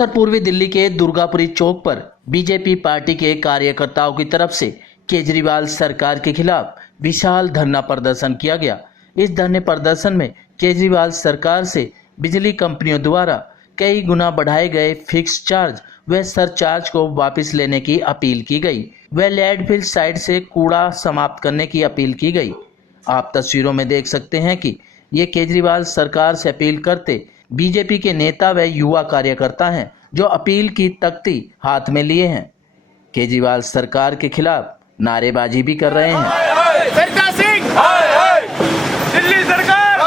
उत्तर पूर्वी दिल्ली के दुर्गापुरी चौक पर बीजेपी पार्टी के कार्यकर्ताओं की तरफ से केजरीवाल सरकार के खिलाफ विशाल धरना प्रदर्शन किया गया। इस धरने प्रदर्शन में केजरीवाल सरकार से बिजली कंपनियों द्वारा कई गुना बढ़ाए गए फिक्स चार्ज व सरचार्ज को वापस लेने की अपील की गई व लैंडफिल साइट से कूड़ा समाप्त करने की अपील की गई। आप तस्वीरों में देख सकते हैं कि ये केजरीवाल सरकार से अपील करते बीजेपी के नेता व युवा कार्यकर्ता हैं, जो अपील की तख्ती हाथ में लिए हैं। केजरीवाल सरकार के खिलाफ नारेबाजी भी कर रहे हैं। दिल्ली सरकार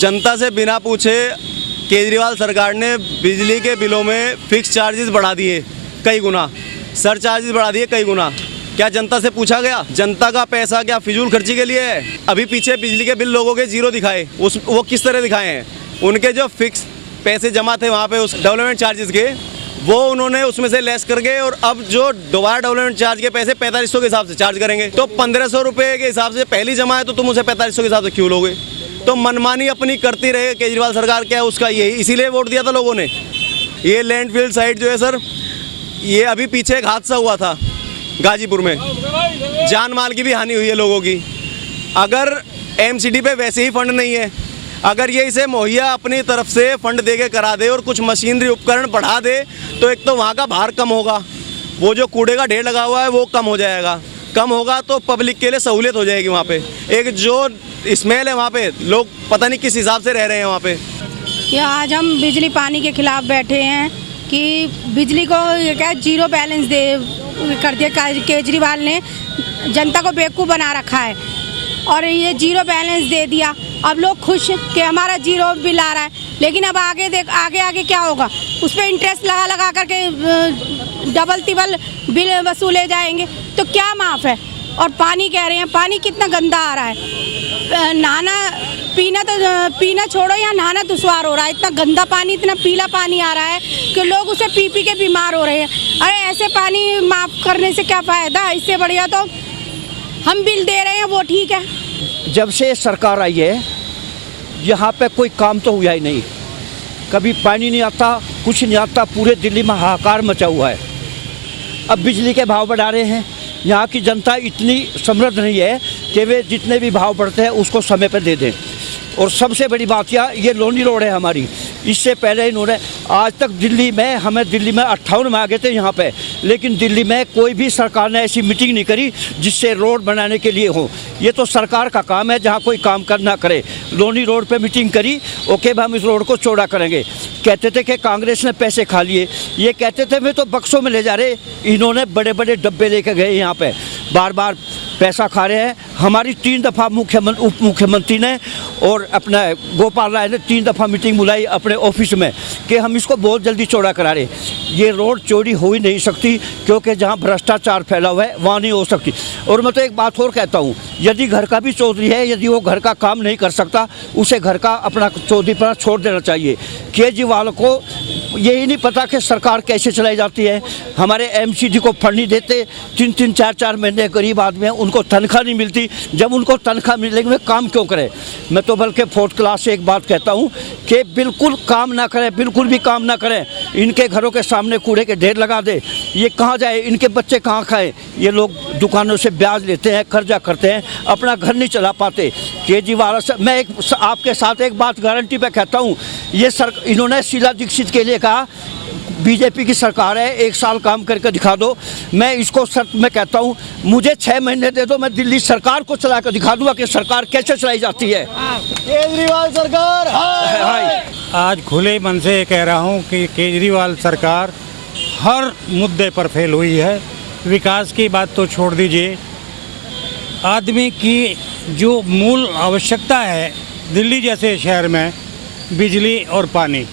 जनता से बिना पूछे केजरीवाल सरकार ने बिजली के बिलों में फिक्स चार्जेस बढ़ा दिए कई गुना, सर चार्जेस बढ़ा दिए कई गुना। क्या जनता से पूछा गया? जनता का पैसा क्या फिजूल खर्ची के लिए है? अभी पीछे बिजली के बिल लोगों के जीरो दिखाए, वो किस तरह दिखाए हैं? उनके जो फिक्स पैसे जमा थे वहाँ पे उस डेवलपमेंट चार्जेस के, वो उन्होंने उसमें से लेस करके और अब जो दोबारा डेवलपमेंट चार्ज के पैसे 4500 के हिसाब से चार्ज करेंगे। तो 1500 रुपये के हिसाब से पहली जमा है तो तुम उसे 4500 के हिसाब से क्यों लोगे? तो मनमानी अपनी करती रहे केजरीवाल सरकार। क्या है उसका यही, इसीलिए वोट दिया था लोगों ने। ये लैंडफिल साइट जो है सर, ये अभी पीछे एक हादसा हुआ था गाजीपुर में, जान माल की भी हानि हुई है लोगों की। अगर एमसीडी पे वैसे ही फंड नहीं है, अगर ये इसे मुहैया अपनी तरफ से फंड दे के करा दे और कुछ मशीनरी उपकरण बढ़ा दे तो एक तो वहाँ का भार कम होगा, वो जो कूड़े का ढेर लगा हुआ है वो कम हो जाएगा। कम होगा तो पब्लिक के लिए सहूलियत हो जाएगी। वहाँ पे एक जो स्मेल है, वहाँ पे लोग पता नहीं किस हिसाब से रह रहे हैं वहाँ पे। या आज हम बिजली पानी के खिलाफ बैठे हैं कि बिजली को क्या जीरो बैलेंस दे कर दिया। केजरीवाल ने जनता को बेवकूफ़ बना रखा है और ये जीरो बैलेंस दे दिया। अब लोग खुश कि हमारा जीरो बिल आ रहा है, लेकिन अब आगे क्या होगा? उस पर इंटरेस्ट लगा करके डबल तिबल बिल वसूले जाएंगे तो क्या माफ़ है? और पानी कह रहे हैं, पानी कितना गंदा आ रहा है। नहाना पीना छोड़ो, या नहाना दुश्वार हो रहा है। इतना गंदा पानी, इतना पीला पानी आ रहा है कि लोग उसे पी के बीमार हो रहे हैं। अरे ऐसे पानी माफ़ करने से क्या फ़ायदा? इससे बढ़िया तो हम बिल दे रहे हैं, वो ठीक है। जब से सरकार आई है यहाँ पे कोई काम तो हुआ ही नहीं। कभी पानी नहीं आता, कुछ नहीं आता, पूरे दिल्ली में हाहाकार मचा हुआ है। अब बिजली के भाव बढ़ा रहे हैं। यहाँ की जनता इतनी समृद्ध नहीं है कि वे जितने भी भाव बढ़ते हैं उसको समय पर दे दें। और सबसे बड़ी बात ये लोनी रोड है हमारी। इससे पहले इन्होंने आज तक दिल्ली में 58 में आ गए थे यहाँ पे, लेकिन दिल्ली में कोई भी सरकार ने ऐसी मीटिंग नहीं करी जिससे रोड बनाने के लिए हो। ये तो सरकार का काम है, जहाँ कोई काम करना करे। लोनी रोड पे मीटिंग करी, ओके हम इस रोड को चौड़ा करेंगे। कहते थे कि कांग्रेस ने पैसे खा लिए, ये कहते थे वे तो बक्सों में ले जा रहे। इन्होंने बड़े बड़े डब्बे लेके गए यहाँ पे, बार बार पैसा खा रहे हैं। हमारी 3 दफ़ा उप मुख्यमंत्री ने और अपना गोपाल राय ने 3 दफ़ा मीटिंग बुलाई अपने ऑफिस में कि हम इसको बहुत जल्दी चौड़ा करा रहे। ये रोड चौड़ी हो ही नहीं सकती, क्योंकि जहाँ भ्रष्टाचार फैला हुआ है वहाँ नहीं हो सकती। और मैं तो एक बात और कहता हूँ, यदि घर का भी चौधरी है, यदि वो घर का काम नहीं कर सकता, उसे घर का अपना चौधरीपना छोड़ देना चाहिए। केजरीवाल को यही नहीं पता कि सरकार कैसे चलाई जाती है। हमारे एमसीडी को फंड नहीं देते, 3-3, 4-4 महीने गरीब आदमी हैं, उनको तनख्वाह नहीं मिलती। जब उनको तनख्वाह मिलेगी वे काम क्यों करें? मैं तो बल्कि 4th क्लास से एक बात कहता हूँ कि बिल्कुल काम ना करें, बिल्कुल भी काम ना करें। इनके घरों के सामने कूड़े के ढेर लगा दे, ये कहाँ जाए? इनके बच्चे कहाँ खाएं? ये लोग दुकानों से ब्याज लेते हैं, कर्जा करते हैं, अपना घर नहीं चला पाते। केजरीवाल से मैं आपके साथ एक बात गारंटी पे कहता हूँ, ये इन्होंने शीला दीक्षित के लिए कहा बीजेपी की सरकार है, 1 साल काम करके दिखा दो। मैं इसको शर्त में कहता हूँ, मुझे 6 महीने दे दो, मैं दिल्ली सरकार को चला कर दिखा दूंगा कि सरकार कैसे चलाई जाती है। केजरीवाल सरकार हाय। आज खुले मन से कह रहा हूँ कि केजरीवाल सरकार हर मुद्दे पर फेल हुई है। विकास की बात तो छोड़ दीजिए, आदमी की जो मूल आवश्यकता है दिल्ली जैसे शहर में, बिजली और पानी,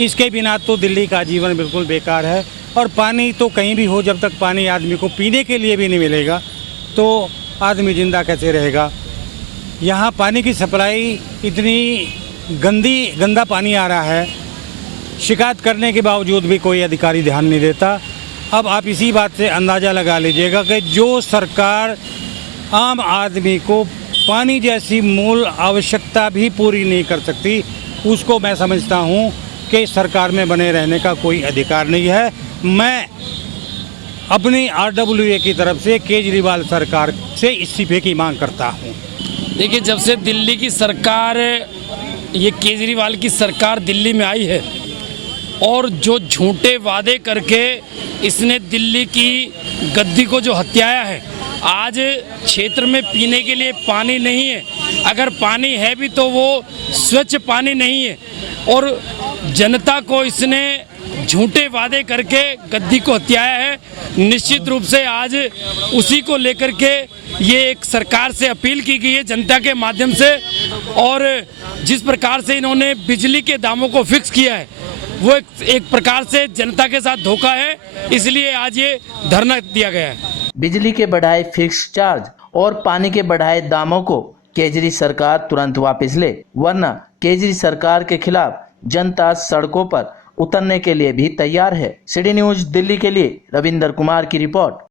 इसके बिना तो दिल्ली का जीवन बिल्कुल बेकार है। और पानी तो कहीं भी हो, जब तक पानी आदमी को पीने के लिए भी नहीं मिलेगा तो आदमी ज़िंदा कैसे रहेगा। यहाँ पानी की सप्लाई इतनी गंदा पानी आ रहा है, शिकायत करने के बावजूद भी कोई अधिकारी ध्यान नहीं देता। अब आप इसी बात से अंदाज़ा लगा लीजिएगा कि जो सरकार आम आदमी को पानी जैसी मूल आवश्यकता भी पूरी नहीं कर सकती, उसको मैं समझता हूँ के सरकार में बने रहने का कोई अधिकार नहीं है। मैं अपनी RWA की तरफ से केजरीवाल सरकार से इस्तीफे की मांग करता हूँ। देखिए, जब से दिल्ली की सरकार, ये केजरीवाल की सरकार दिल्ली में आई है और जो झूठे वादे करके इसने दिल्ली की गद्दी को जो हत्याया है, आज क्षेत्र में पीने के लिए पानी नहीं है, अगर पानी है भी तो वो स्वच्छ पानी नहीं है, और जनता को इसने झूठे वादे करके गद्दी को हत्याया है। निश्चित रूप से आज उसी को लेकर के ये एक सरकार से अपील की गई है जनता के माध्यम से, और जिस प्रकार से इन्होंने बिजली के दामों को फिक्स किया है वो एक प्रकार से जनता के साथ धोखा है, इसलिए आज ये धरना दिया गया है। बिजली के बढ़ाए फिक्स चार्ज और पानी के बढ़ाए दामों को केजरी सरकार तुरंत वापस ले, वरना केजरी सरकार के खिलाफ जनता सड़कों पर उतरने के लिए भी तैयार है। सिटी न्यूज दिल्ली के लिए रविंदर कुमार की रिपोर्ट।